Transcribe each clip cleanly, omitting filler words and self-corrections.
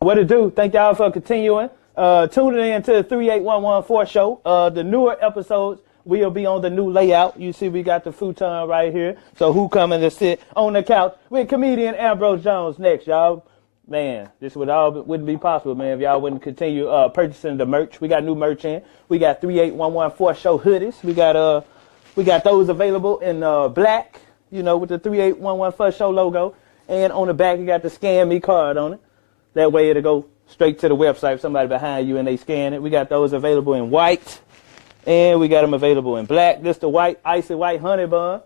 What it do? Thank y'all for continuing. Tuning in to the 38114 show. The newer episodes will be on the new layout. You see we got the futon right here. So who coming to sit on the couch with comedian Ambrose Jones next, y'all? Man, this wouldn't be possible, man, if y'all wouldn't continue purchasing the merch. We got new merch in. We got 38114 show hoodies. We got those available in black, you know, with the 38114 show logo. And on the back, you got the Scan Me card on it. That way it'll go straight to the website. Somebody behind you and they scan it. We got those available in white. And we got them available in black. This the white, icy white honey bun.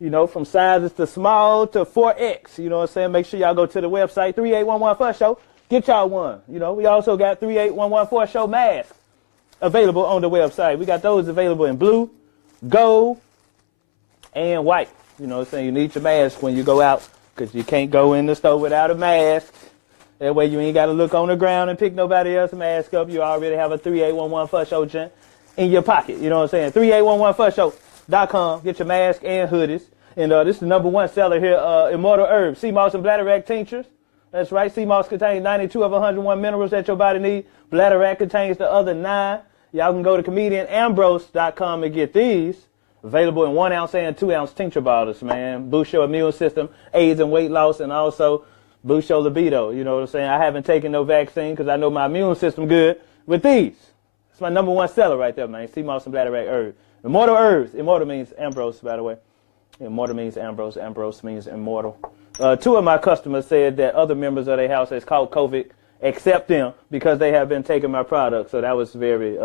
You know, from sizes to small to 4X. You know what I'm saying? Make sure y'all go to the website, 38114 show. Get y'all one. You know, we also got 38114 show masks available on the website. We got those available in blue, gold, and white. You know what I'm saying? You need your mask when you go out because you can't go in the store without a mask. That way you ain't got to look on the ground and pick nobody else's mask up. You already have a 38114 show gent in your pocket. You know what I'm saying? 38114show.com. Get your mask and hoodies. And this is the #1 seller here, Immortal Herbs, Seamoss and Bladderwack tinctures. That's right. Seamoss contains 92 of 101 minerals that your body needs. Bladderwack contains the other 9. Y'all can go to comedianambrose.com and get these. Available in 1 ounce and 2 ounce tincture bottles, man. Boost your immune system, aids in weight loss, and also boost your libido. You know what I'm saying? I haven't taken no vaccine because I know my immune system good with these. It's my #1 seller right there, man. Seamoss and Bladderwack Herbs. Immortal Herbs. Immortal means Ambrose, by the way. Immortal means Ambrose. Ambrose means immortal. 2 of my customers said that other members of their house has caught COVID except them because they have been taking my product. So that was a very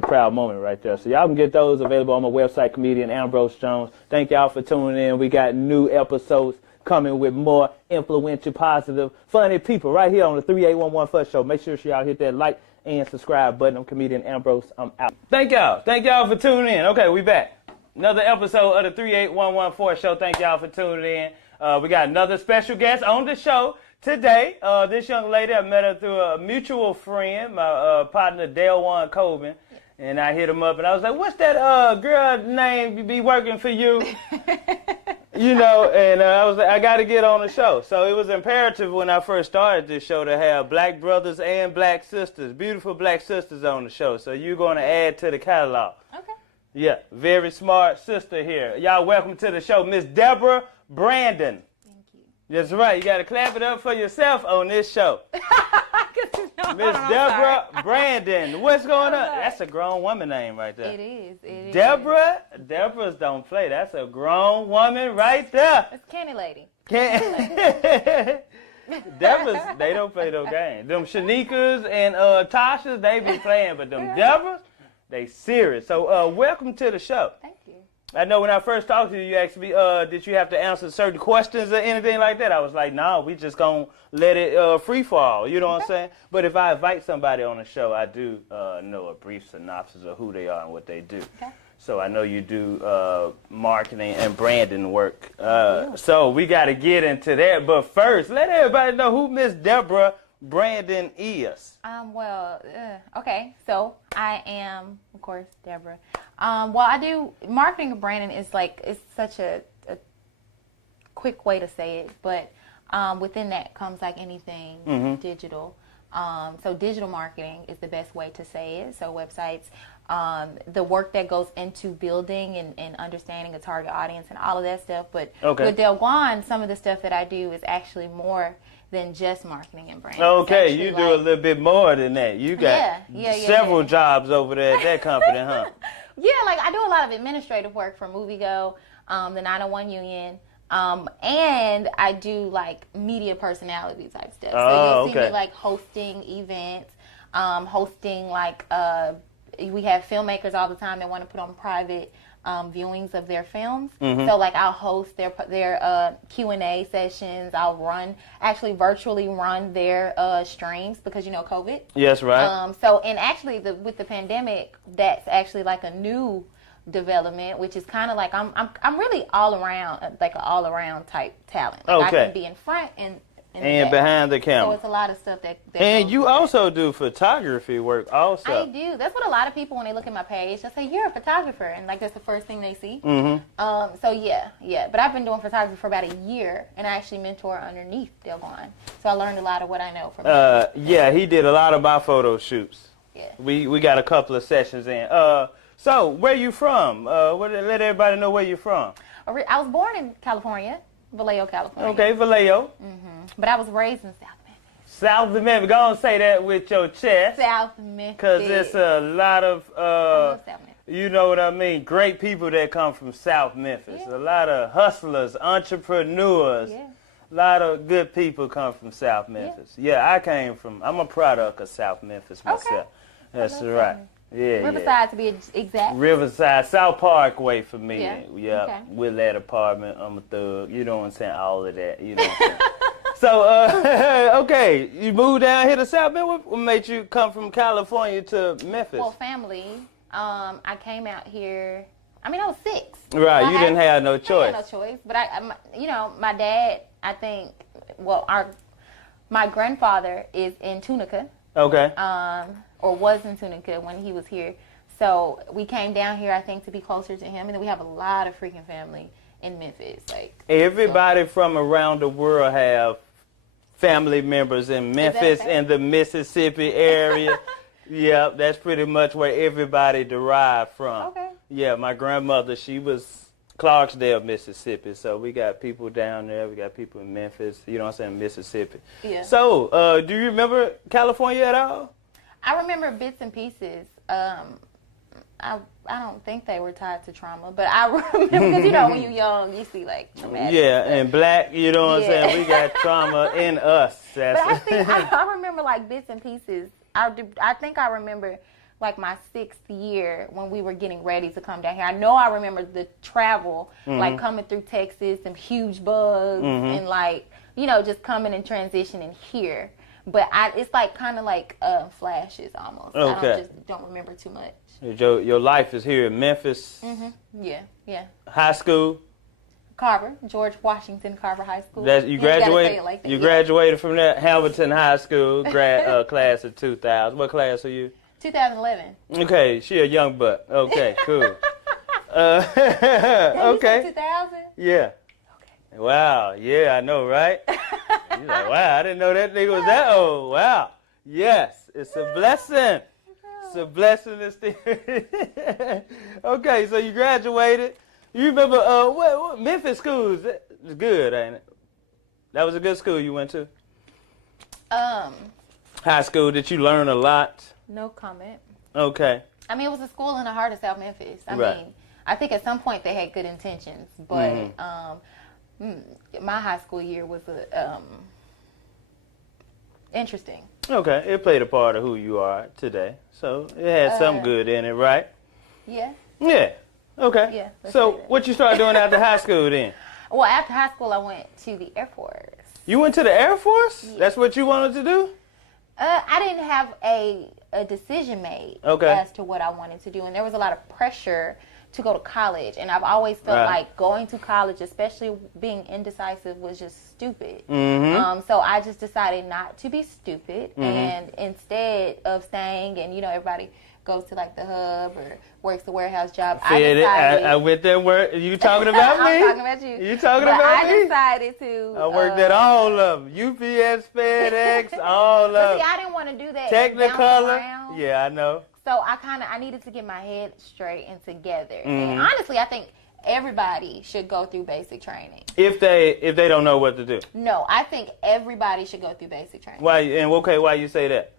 proud moment right there. So y'all can get those available on my website, comedian Ambrose Jones. Thank y'all for tuning in. We got new episodes coming with more influential, positive, funny people right here on the 38114 show. Make sure y'all hit that like and subscribe button. I'm comedian Ambrose. I'm out. Thank y'all. Thank y'all for tuning in. Okay, we back. Another episode of the 38114 show. Thank y'all for tuning in. We got another special guest on the show today. This young lady, I met her through a mutual friend, my partner, Delwan Coben. And I hit him up and I was like, what's that girl name be working for you? You know, and I was like, I got to get on the show. So it was imperative when I first started this show to have black brothers and black sisters, beautiful black sisters on the show. So you're going to add to the catalog. Okay. Yeah, very smart sister here. Y'all welcome to the show, Miss Debra Brandon. Thank you. That's right. You got to clap it up for yourself on this show. Miss Debra Brandon. What's going on? That's a grown woman name right there. It is. Debra? Debra's don't play. That's a grown woman right there. It's Candy Lady. Debra's, they don't play no games. Them Shanikas and Tasha's, they be playing, but them Debra's, they serious. So welcome to the show. Thank you. I know when I first talked to you, you asked me, did you have to answer certain questions or anything like that? I was like, no, we just going to let it free fall, you know what I'm saying? But if I invite somebody on the show, I do know a brief synopsis of who they are and what they do. Okay. So I know you do marketing and branding work. So we got to get into that. But first, let everybody know who Miss Debra Brandon is. Okay. So I am, of course, Debra. I do marketing and branding is like, it's such a quick way to say it, but within that comes like anything digital. So digital marketing is the best way to say it. So websites, the work that goes into building and understanding a target audience and all of that stuff. But with Delwan, some of the stuff that I do is actually more than just marketing and branding. Okay, you do a little bit more than that. You got several jobs over there at that company, huh? Yeah, like I do a lot of administrative work for MovieGo, the 901 Union, and I do like media personality type stuff. So you'll see me like hosting events, hosting like we have filmmakers all the time that want to put on private viewings of their films. So like I'll host their Q&A sessions. I'll actually virtually run their streams because you know COVID. Yes, right. So and actually with the pandemic, that's actually like a new development, which is kind of like I'm really all around, like an all around type talent. Like I can be in front and And behind the So camera. it's a lot of stuff that And goes you with also do photography work also. I do. That's what a lot of people, when they look at my page, they'll say, you're a photographer. And, like, that's the first thing they see. So, yeah. But I've been doing photography for about a year, and I actually mentor underneath Delgon. So I learned a lot of what I know from him. Yeah, he did a lot of my photo shoots. Yeah. We got a couple of sessions in. So, where you from? Let everybody know where you're from. I was born in California, Vallejo, California. Okay, Vallejo. But I was raised in South Memphis. South of Memphis. Go and say that with your chest. South Memphis. Because it's a lot of, I love South Memphis. you know what I mean, great people that come from South Memphis. Yeah. A lot of hustlers, entrepreneurs. Yeah. A lot of good people come from South Memphis. Yeah, I'm a product of South Memphis myself. Okay. That's I love right. South Yeah, Riverside, to be exact. Riverside, South Parkway for me. Yeah. Okay. With that apartment, I'm a thug. You know what I'm saying? All of that. You know what I'm saying? So, okay, you moved down here to South Memphis. What made you come from California to Memphis? Well, family. I came out here. I mean, I was 6. Right, So you didn't have no choice. I had no choice. But my dad, I think, my grandfather is in Tunica. Okay. Or was in Tunica when he was here. So we came down here, I think, to be closer to him. And then we have a lot of freaking family in Memphis. Everybody from around the world have family members in Memphis and the Mississippi area. Yeah, that's pretty much where everybody derived from. Okay. Yeah, my grandmother, she was Clarksdale, Mississippi. So we got people down there. We got people in Memphis, you know what I'm saying, Mississippi. Yeah. So, do you remember California at all? I remember bits and pieces. I don't think they were tied to trauma, but I remember, because, when you're young, you see, traumatic Yeah, stuff. and black, you know what I'm saying? We got trauma in us. But I remember, bits and pieces. I think I remember, my 6th year when we were getting ready to come down here. I know I remember the travel, coming through Texas, some huge bugs, and, just coming and transitioning here. But it's flashes almost. Okay. I don't remember too much. Your life is here in Memphis. Yeah. High school. Carver, George Washington Carver High School. You graduated. You graduated from that Hamilton High School, class of 2000. What class are you? 2011. Okay, she a young buck. Okay, cool. Okay. 2000. Yeah. Okay. Wow. Yeah, I know, right? You're like, wow, I didn't know that nigga was that old. Wow. Yes, it's a blessing. It's a blessing. Okay, so you graduated. You remember what Memphis schools? It's good, ain't it? That was a good school you went to. High school. Did you learn a lot? No comment. Okay. I mean, it was a school in the heart of South Memphis. I Right. mean, I think at some point they had good intentions, but my high school year was interesting. Okay, it played a part of who you are today, so it had some good in it, right? Yeah. Yeah. Okay. Yeah, let's So say that. what you started doing after high school then? Well, after high school, I went to the Air Force. You went to the Air Force? Yeah. That's what you wanted to do? I didn't have a decision made as to what I wanted to do, and there was a lot of pressure to go to college, and I've always felt like going to college, especially being indecisive, was just stupid. So I just decided not to be stupid, and instead of staying, and everybody goes to the hub or works the warehouse job, I went there and worked. You talking about me? I'm talking about you. You talking about me? I decided to. I worked at all of them. UPS, FedEx, all of them. See, I didn't want to do that. Technicolor. Yeah, I know. So I needed to get my head straight and together. And honestly, I think everybody should go through basic training. If they don't know what to do. No, I think everybody should go through basic training. Why? And okay, why you say that?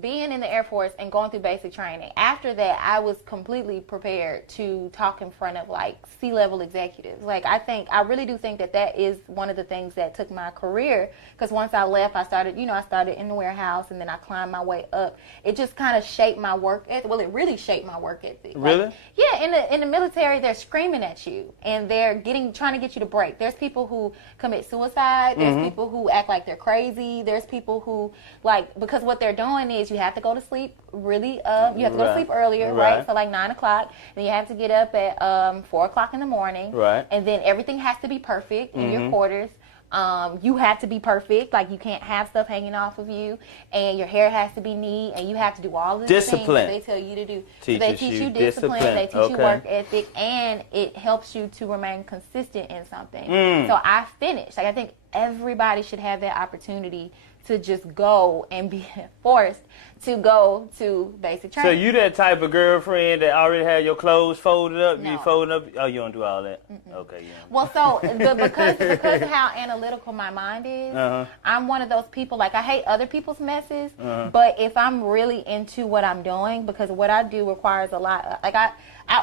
Being in the Air Force and going through basic training, after that, I was completely prepared to talk in front of C-level executives. I really do think that is one of the things that took my career, because once I left, I started in the warehouse, and then I climbed my way up. It just kind of shaped my work ethic. Well, it really shaped my work ethic. Really? Yeah, in the military, they're screaming at you, and they're trying to get you to break. There's people who commit suicide. There's people who act like they're crazy. There's people who because what they're doing is you have to go to sleep really. You have to go to sleep earlier, right? So 9 o'clock. Then you have to get up at 4 o'clock in the morning. Right. And then everything has to be perfect in your quarters. You have to be perfect. Like, you can't have stuff hanging off of you, and your hair has to be neat, and you have to do all the things that they tell you to do. So they teach you discipline, they teach you work ethic, and it helps you to remain consistent in something. So I finished. Like, I think everybody should have that opportunity to just go and be forced to go to basic training. So you that type of girlfriend that already had your clothes folded up? No. You folding up? Oh, you don't do all that? Okay, yeah. Well, so because of how analytical my mind is, I'm one of those people, like, I hate other people's messes, but if I'm really into what I'm doing, because what I do requires a lot, like, I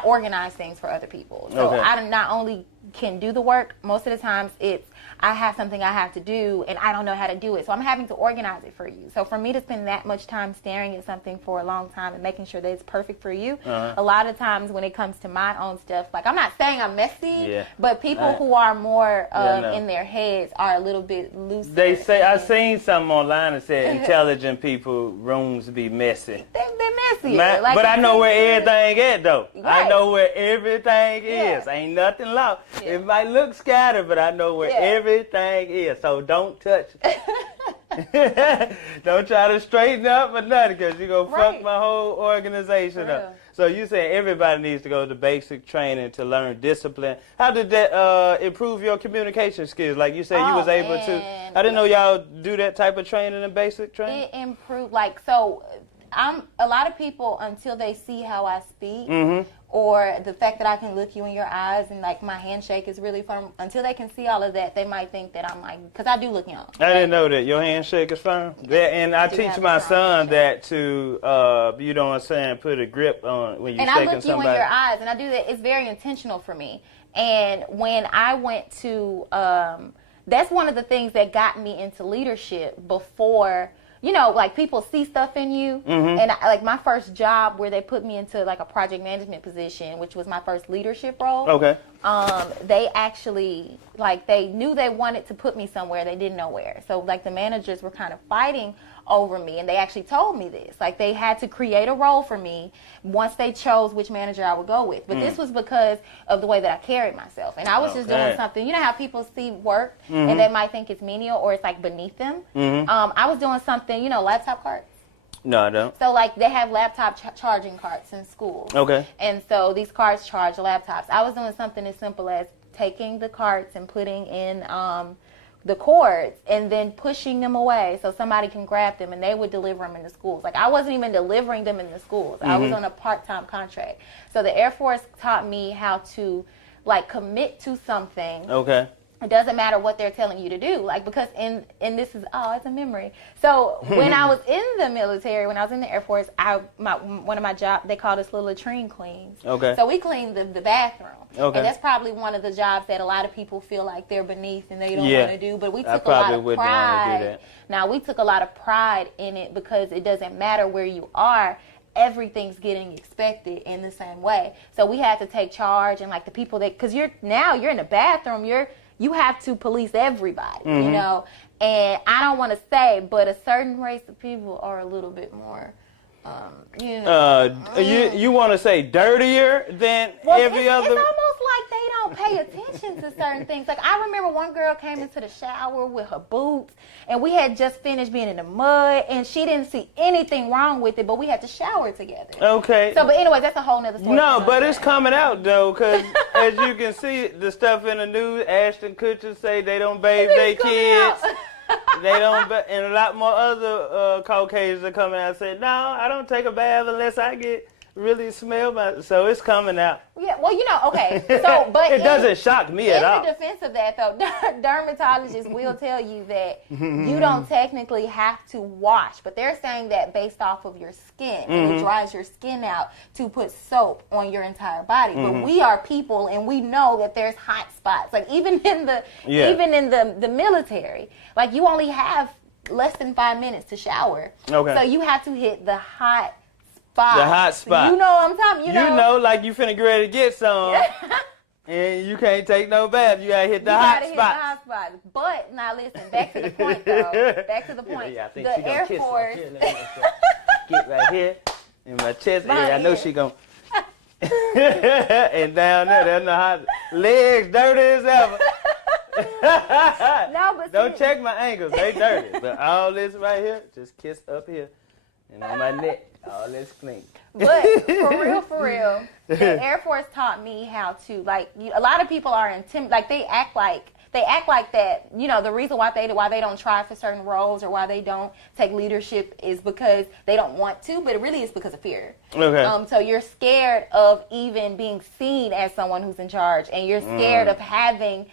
organize things for other people. So I not only can do the work, most of the times it's I have something I have to do and I don't know how to do it. So I'm having to organize it for you. So for me to spend that much time staring at something for a long time and making sure that it's perfect for you, a lot of times when it comes to my own stuff, like, I'm not saying I'm messy, but people who are more in their heads are a little bit loose. They say, I seen something online that said intelligent people rooms be messy. They're messy. Like, but I know where everything at, though. Right. I know where everything is. Ain't nothing lost. It might look scattered, but I know where everything is. So don't touch it. Don't try to straighten up or nothing, because you're going to fuck my whole organization up. So you saying everybody needs to go to basic training to learn discipline. How did that improve your communication skills? Like you said, you was able to. I didn't know y'all do that type of training in basic training. It improved. Like, so a lot of people, until they see how I speak, or the fact that I can look you in your eyes and, like, my handshake is really firm, until they can see all of that, they might think that I'm, like, because I do look young. I didn't know that. Your handshake is firm? And I teach my son that to, you know what I'm saying, put a grip on when you're shaking somebody. And I look you in your eyes, and I do that. It's very intentional for me. And when I went to, that's one of the things that got me into leadership before. You know, like, people see stuff in you, and like my first job where they put me into, like, a project management position, which was my first leadership role. They actually, like, they knew they wanted to put me somewhere, they didn't know where. So, like, the managers were kind of fighting over me, and they actually told me this. Like, they had to create a role for me once they chose which manager I would go with. But this was because of the way that I carried myself. And I was just doing something, you know how people see work and they might think it's menial or it's, like, beneath them? I was doing something, you know, laptop carts? No, I don't. So, like, they have laptop charging carts in schools. And so these carts charge laptops. I was doing something as simple as taking the carts and putting in the cords and then pushing them away so somebody can grab them, and they would deliver them in the schools. Like, I wasn't even delivering them in the schools. I was on a part-time contract. So the Air Force taught me how to, like, commit to something. It doesn't matter what they're telling you to do, like, because and this is it's a memory. So when I was in the military, when I was in the Air Force, one of my jobs, they called us little latrine cleans. So we cleaned the bathroom, and that's probably one of the jobs that a lot of people feel like they're beneath and they don't want to do. But we took a lot of pride. Now we took a lot of pride in it because it doesn't matter where you are. Everything's getting expected in the same way. So we had to take charge, and, like, the people that, because you're in the bathroom, you have to police everybody, you know. And I don't want to say, but a certain race of people are a little bit more, you know. You want to say dirtier than every other? It's almost like they don't pay attention to certain things. Like, I remember one girl came into the shower with her boots, and we had just finished being in the mud, and she didn't see anything wrong with it, but we had to shower together. So, but anyway, that's a whole nother story. No, but it's coming out, though, because as you can see, the stuff in the news, Ashton Kutcher say they don't bathe their kids. They don't, and a lot more other Caucasians are coming out and saying, no, I don't take a bath unless I get really smell my, so it's coming out. Yeah, well, you know, okay. So, but it doesn't shock me at all. In the defense of that, though, dermatologists will tell you that you don't technically have to wash, but they're saying that based off of your skin, and it dries your skin out to put soap on your entire body. But we are people, and we know that there's hot spots. Like, even in the military, like, you only have less than 5 minutes to shower. So you have to hit the hot spot. The hot spot. You know what I'm talking about. You know, like, you finna get ready to get some, and you can't take no bath. You gotta hit the hot spot. But, now listen, back to the point, though. Back to the point. I think the Air Force. Get right here in my chest area. I know she gonna. And down there, there's no hot legs, dirty as ever. No, but don't check my ankles, they dirty. But all this right here, just kiss up here and on my neck, all this clean. But for real, the Air Force taught me how to a lot of people are intimidated. They act like that. You know, the reason why they don't try for certain roles or why they don't take leadership is because they don't want to, but it really is because of fear. Okay. So you're scared of even being seen as someone who's in charge, and you're scared of having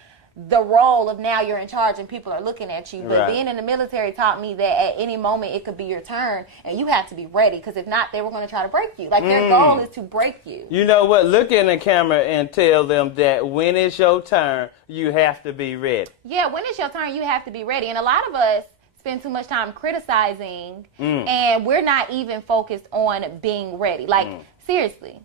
the role of now you're in charge and people are looking at you. But being in the military taught me that at any moment it could be your turn and you have to be ready, because if not, they were going to try to break you. Their goal is to break you. You know what? Look in the camera and tell them that when it's your turn, you have to be ready. Yeah, when it's your turn, you have to be ready. And a lot of us spend too much time criticizing and we're not even focused on being ready. Seriously.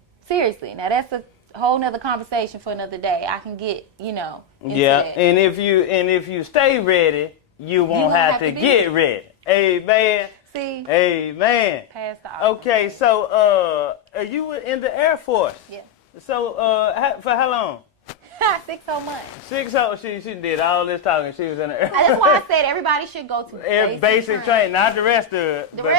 Now that's a whole nother conversation for another day. I can get, into that. And if you stay ready, you won't have to get ready. Amen. See? Amen. Pass the offer. Okay, so you were in the Air Force. Yeah. So for how long? 6 whole months. 6 whole. She did all this talking. She was in the Air Force. That's why I said everybody should go to basic training, not the rest of it. The rest